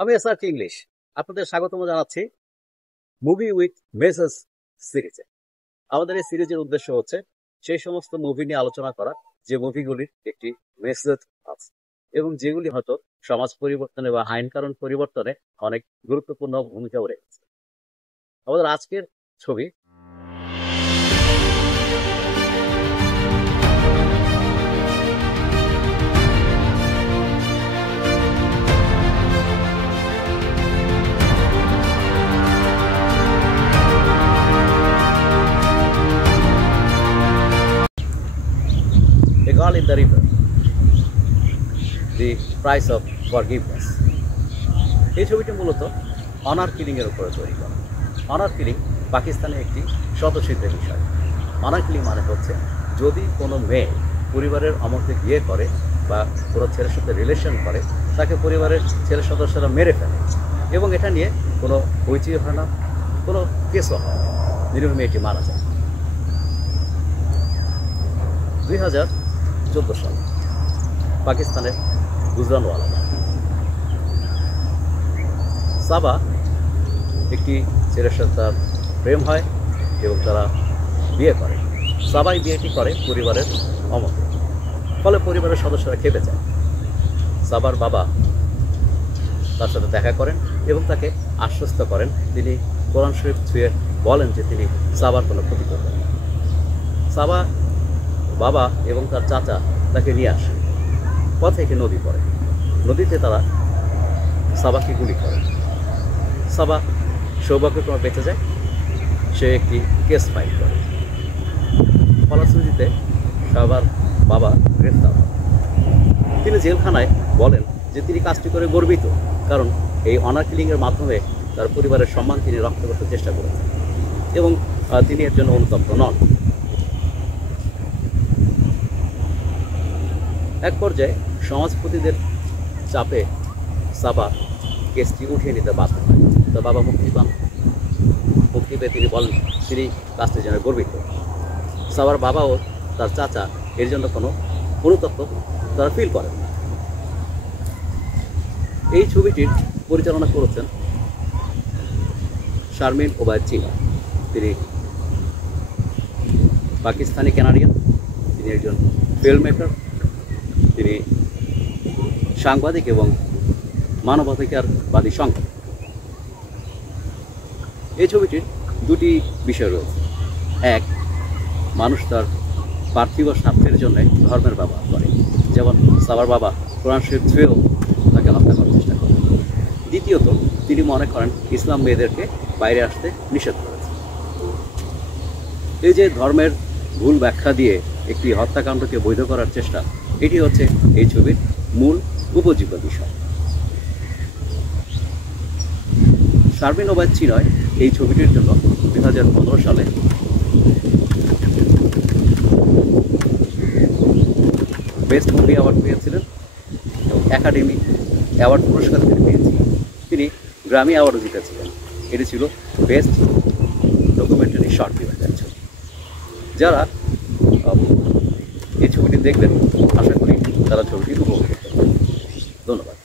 আমি এস আর কে ইংলিশ আপনাদের স্বাগতম জানাচ্ছি মুভি উইথ মেসেজ সিরিজে। আমাদের এই সিরিজের উদ্দেশ্য হচ্ছে সেই সমস্ত মুভি নিয়ে আলোচনা করা যে মুভিগুলির একটি মেসেজ আছে এবং যেগুলি হয়তো সমাজ পরিবর্তনে বা আইন কানুন পরিবর্তনে অনেক গুরুত্বপূর্ণ ভূমিকাও রেখেছে। আমাদের আজকের ছবি A Girl in the River, The Price of Forgiveness। এই ছবিটি মূলত অনার কিলিংয়ের উপরে তৈরি করা। অনার কিলিং পাকিস্তানে একটি স্বতঃসিদ্ধ বিষয়। অনার কিলিং মানে হচ্ছে যদি কোনো মেয়ে পরিবারের অমতে বিয়ে করে বা কোনো ছেলের সাথে রিলেশন করে, তাকে পরিবারের ছেলে সদস্যরা মেরে ফেলে এবং এটা নিয়ে কোনো হইচই হয় না, কোনো কেসও হয় না, নিরীহ মেয়েটি মারা যায়। 2014 সাল পাকিস্তানের গুজরানওয়ালা সাবা একটি ছেলের সাথে তার প্রেম হয় এবং তারা বিয়ে করে। সাবাই বিয়েটি করে পরিবারের অমতে, ফলে পরিবারের সদস্যরা খেপে যায়। সাবার বাবা তার সাথে দেখা করেন এবং তাকে আশ্বস্ত করেন, তিনি কোরআন শরীফ ছুঁয়ে বলেন যে তিনি সাবার কোনো ক্ষতি করবেন না। সাবা বাবা এবং তার চাচা তাকে নিয়ে আসে। পথে একটি নদী পড়ে, নদীতে তারা সাবাকে গুলি করে। সাবা সৌভাগ্যক্রমে বেঁচে যায়, সে একটি কেস ফাইল করে। ফলশ্রুতিতে সাবার বাবা গ্রেফতার হন। তিনি জেলখানায় বলেন যে তিনি কাজটি করে গর্বিত, কারণ এই অনার কিলিংয়ের মাধ্যমে তার পরিবারের সম্মান তিনি রক্ষা করতে চেষ্টা করেছেন এবং তিনি এর জন্য অনুতপ্ত নন। এক পর্যায়ে সমাজপতিদের চাপে সাবা কেসটি উঠিয়ে নিতে বাধ্য হয়। তার বাবা মুক্তি পান। মুক্তি পেয়ে তিনি বলেন তিনি কাজটির জন্য গর্বিত। সাবার বাবা ও তার চাচা এর জন্য কোনো অনুতপ্ত তারা ফিল করেন না। এই ছবিটির পরিচালনা করেছেন শারমিন ওবায়দ চিনা। তিনি পাকিস্তানি কানাডিয়ান, তিনি একজন ফিল্ম মেকার, তিনি সাংবাদিক এবং মানবাধিকারবাদী সংগঠক। এই ছবিটির দুটি বিষয় রয়েছে। এক, মানুষ তার পার্থিব স্বার্থের জন্য ধর্মের ব্যবহার করে, যেমন সাবার বাবা কোরআন শরীফ ছুঁয়েও তাকে হত্যা করার চেষ্টা করেন। দ্বিতীয়ত, তিনি মনে করেন ইসলাম মেয়েদেরকে বাইরে আসতে নিষেধ করেছে। এই যে ধর্মের ভুল ব্যাখ্যা দিয়ে একটি হত্যাকাণ্ডকে বৈধ করার চেষ্টা, এটি হচ্ছে এই ছবির মূল উপজীব্য বিষয়। শারমিন ওবায়দ চিনয় এই ছবিটির জন্য 2015 সালে বেস্ট মুভি অ্যাওয়ার্ড পেয়েছিলেন এবং একাডেমি অ্যাওয়ার্ড পুরস্কার তিনি পেয়েছিলেন। তিনি গ্র্যামি অ্যাওয়ার্ডও জিতেছিলেন। এটি ছিল বেস্ট ডকুমেন্টারি শর্ট ফিল্মের ছবি। যারা এই ছবিটি দেখবেন, আশা করি তারা ছবিটি উপভোগ করতে পারবেন। ধন্যবাদ।